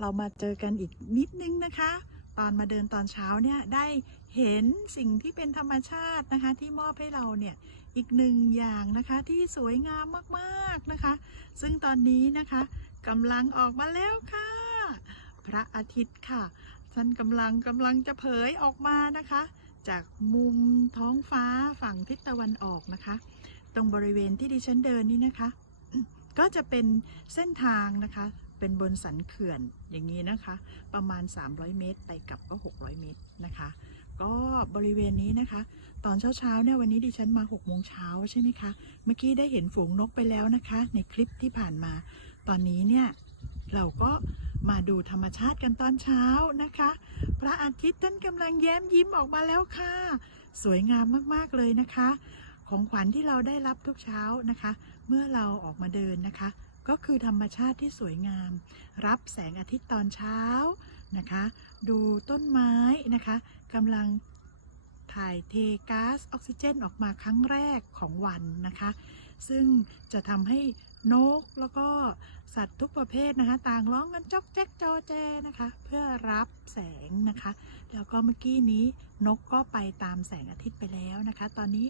เรามาเจอกันอีกนิดนึงนะคะ ตอนมาเดินตอนเช้าเนี่ยได้เห็นสิ่งที่เป็นธรรมชาตินะคะ ที่มอบให้เราเนี่ยอีกหนึ่งอย่างนะคะที่สวยงามมากๆนะคะ ซึ่งตอนนี้นะคะกำลังออกมาแล้วค่ะ พระอาทิตย์ค่ะท่านกำลังกำลังจะเผยออกมานะคะ จากมุมท้องฟ้าฝั่งทิศตะวันออกนะคะ ตรงบริเวณที่ดิฉันเดินนี่นะคะ ก็จะเป็นเส้นทางนะคะ เป็นบนสันเขื่อนอย่างนี้นะคะ ประมาณ 300 เมตร ไปกลับก็ 600 เมตรนะคะ ก็บริเวณนี้นะคะ ตอนเช้าๆเนี่ยวันนี้ดิฉันมา6โมงเช้าใช่ไหมคะ เมื่อกี้ได้เห็นฝูงนกไปแล้วนะคะ ในคลิปที่ผ่านมา ตอนนี้เนี่ยเราก็มาดูธรรมชาติกันตอนเช้านะคะ พระอาทิตย์ท่านกำลังแย้มยิ้มออกมาแล้วค่ะ สวยงามมากๆเลยนะคะ ของขวัญที่เราได้รับทุกเช้านะคะ เมื่อเราออกมาเดินนะคะ ก็คือธรรมชาติที่สวยงาม รับแสงอาทิตย์ตอนเช้านะคะ ดูต้นไม้นะคะกำลัง ถ่ายเทก๊าซออกซิเจนออกมาครั้งแรกของวันนะคะ ซึ่งจะทำให้นกแล้วก็สัตว์ทุกประเภทนะคะ ต่างร้องกันจอกแจ๊กจอแจนะคะ เพื่อรับแสงนะคะ แล้วก็เมื่อกี้นี้นกก็ไปตามแสงอาทิตย์ไปแล้วนะคะ ตอนนี้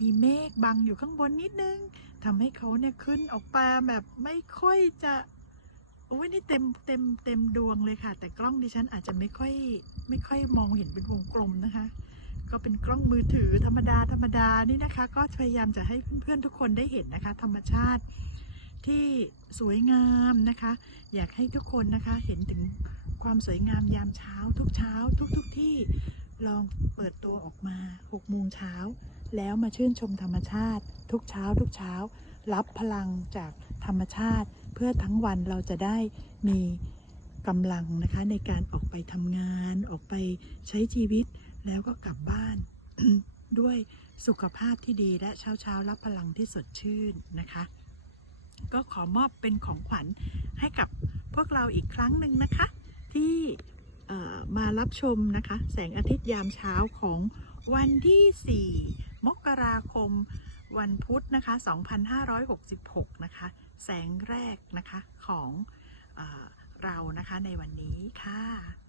มีเมฆบังอยู่ข้างบนนิดนึงทำให้เขาเนี่ยขึ้นออกมาแบบไม่ค่อยจะโอ้ยนี่เต็มเต็มเต็มดวงเลยค่ะ แต่กล้องดิฉันอาจจะไม่ค่อยไม่ค่อยมองเห็นเป็นวงกลมนะคะ ก็เป็นกล้องมือถือธรรมดาธรรมดานี่นะคะ ก็พยายามจะให้เพื่อนๆทุกคนได้เห็นนะคะ ธรรมชาติที่สวยงามนะคะ อยากให้ทุกคนนะคะเห็นถึงความสวยงามยามเช้า ทุกเช้า ทุกๆทที่ลองเปิดตัวออกมา6โมงเช้า แล้วมาชื่นชมธรรมชาติ ทุกเช้า ทุกเช้า รับพลังจากธรรมชาติ เพื่อทั้งวันเราจะได้มี กำลังนะคะในการออกไปทำงานออกไปใช้ชีวิตแล้วก็กลับบ้าน ด้วยสุขภาพที่ดีและเช้าเช้าๆรับพลังที่สดชื่นนะคะ ก็ขอมอบเป็นของขวัญให้กับพวกเราอีกครั้งหนึ่งนะคะ ที่มารับชมนะคะ แสงอาทิตย์ยามเช้าของวันที่ 4 มกราคม วันพุธนะคะ 2566 นะคะ แสงแรกนะคะของ เรานะคะในวันนี้ค่ะ